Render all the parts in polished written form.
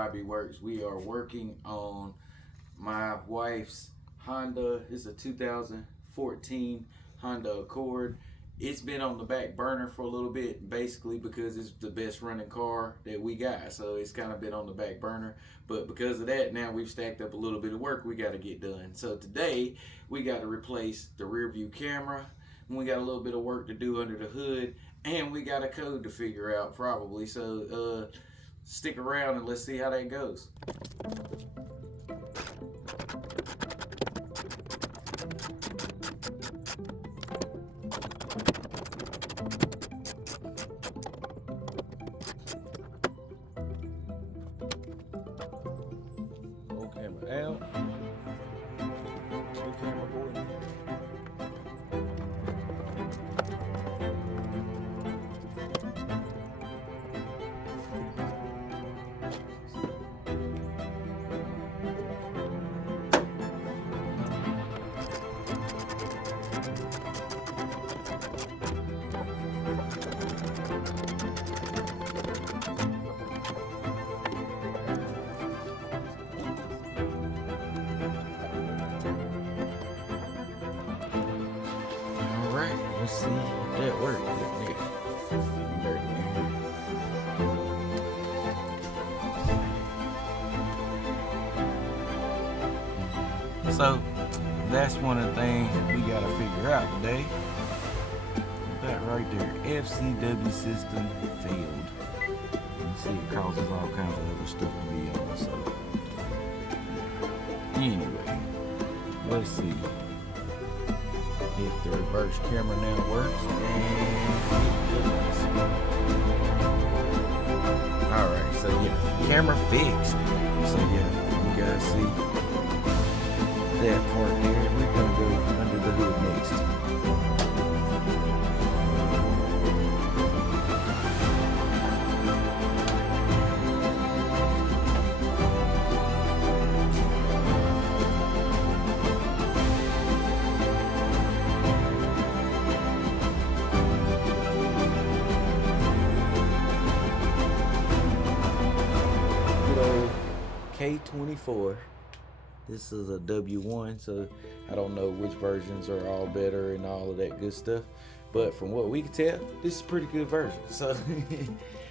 Wifey works. We are working on my wife's Honda. It's a 2014 Honda Accord. It's been on the back burner for a little bit, basically because it's the best running car that we got. So it's kind of been on the back burner. But because of that, now we've stacked up a little bit of work we got to get done. So today, we got to replace the rear view camera. And we got a little bit of work to do under the hood. And we got a code to figure out, probably. So stick around and let's see how that goes. Out. Two camera board. Let's see if that works. So that's one of the things we gotta figure out today. That right there, FCW system failed. You see, it causes all kinds of other stuff to be on. So anyway, let's see if the reverse camera now works. Alright, so yeah, camera fixed. So yeah, you guys see that part there. We're gonna go under the hood next. K24. This is a W1, so I don't know which versions are all better and all of that good stuff, but from what we can tell, this is a pretty good version. So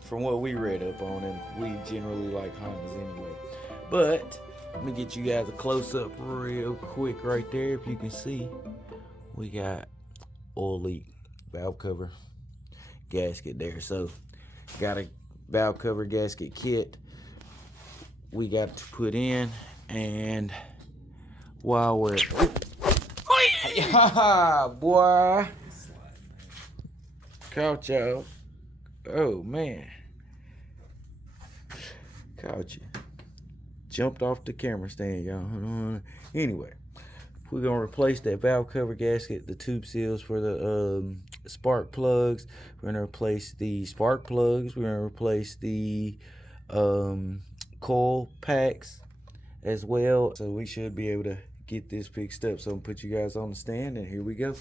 from what we read up on them, we generally like Hondas anyway. But let me get you guys a close-up real quick right there. If you can see, we got oil leak, valve cover, gasket there. So got a valve cover gasket kit we got to put in, and while we're boy, caught y'all. Oh man, caught you. Jumped off the camera stand, y'all. Anyway, we're gonna replace that valve cover gasket, the tube seals for the spark plugs. We're gonna replace the spark plugs. We're gonna replace the coil packs as well. So we should be able to get this fixed up. So I'm gonna put you guys on the stand, and here we go.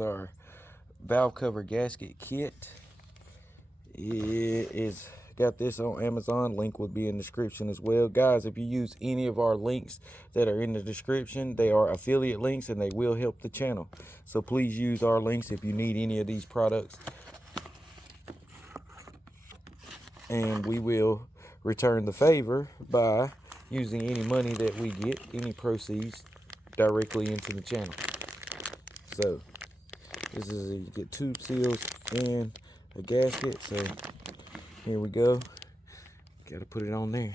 is our valve cover gasket kit. It is got this on Amazon. Link will be in the description as well. Guys, if you use any of our links that are in the description, they are affiliate links and they will help the channel. So please use our links if you need any of these products. And we will return the favor by using any money that we get, any proceeds, directly into the channel. So this is, you get tube seals and a gasket. So here we go. Got to put it on there.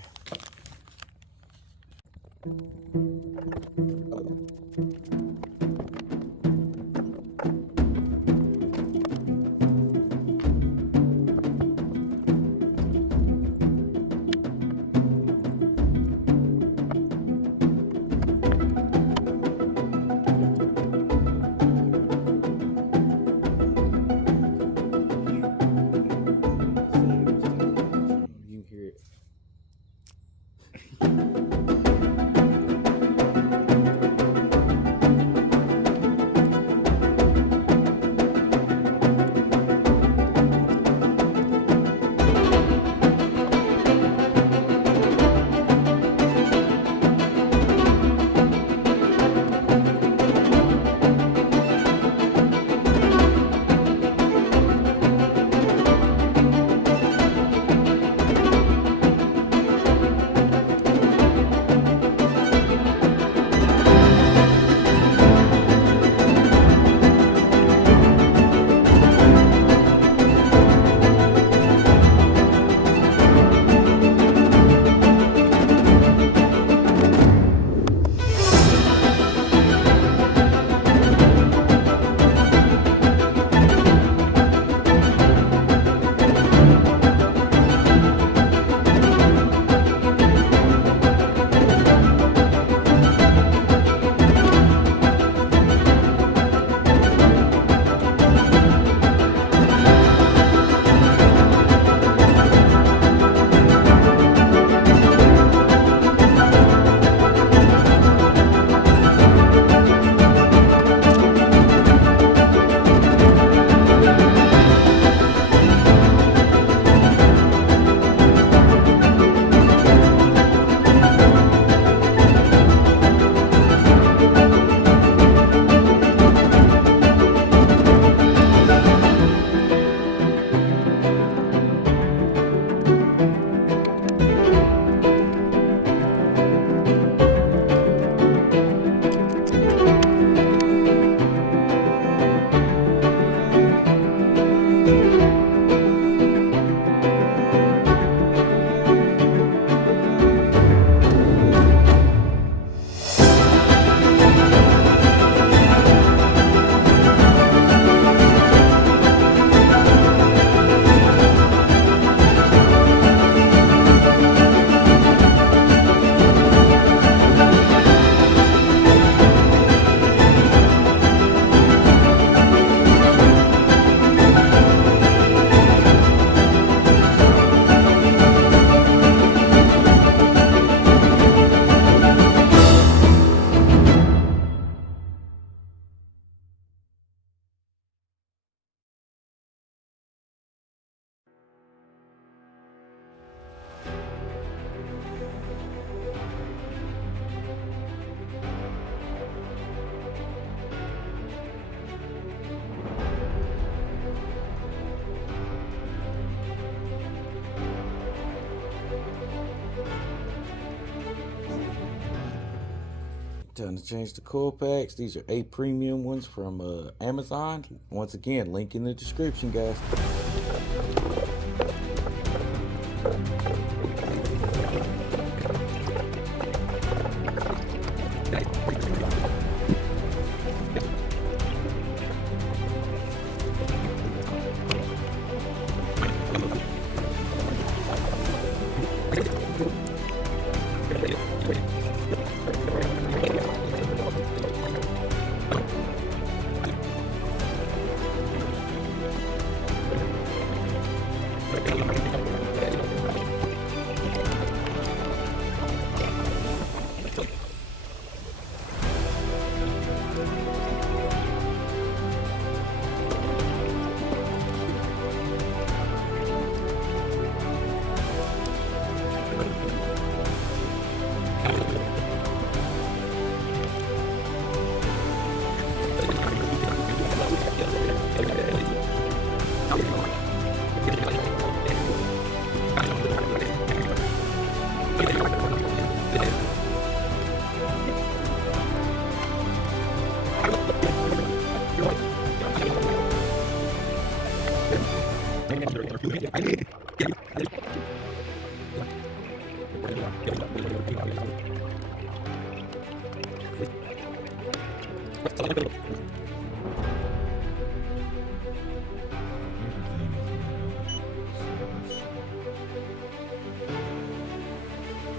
Time to change the coil packs. These are 8 premium ones from Amazon. Once again, link in the description, guys.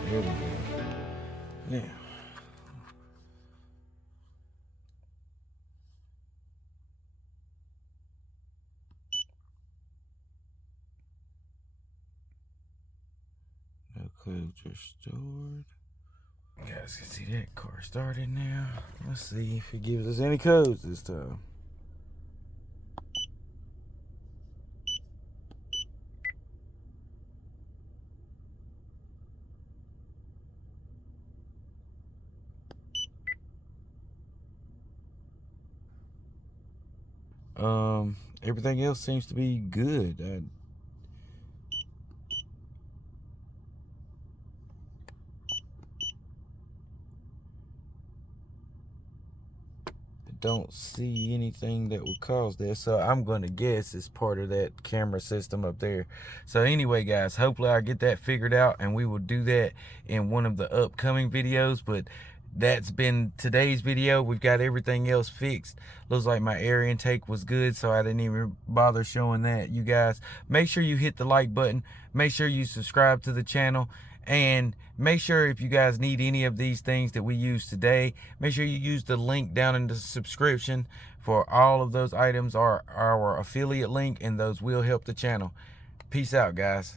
There we go. Now, no codes are stored. You guys can see that car started now. Let's see if it gives us any codes this time. Everything else seems to be good. I don't see anything that would cause that, so I'm gonna guess it's part of that camera system up there. So anyway, guys, hopefully I get that figured out, and we will do that in one of the upcoming videos. But that's been today's video. We've got everything else fixed. Looks like my air intake was good, so I didn't even bother showing that. You guys, make sure you hit the like button, make sure you subscribe to the channel, and make sure if you guys need any of these things that we use today, make sure you use the link down in the subscription for all of those items, or our affiliate link, and those will help the channel. Peace out, guys.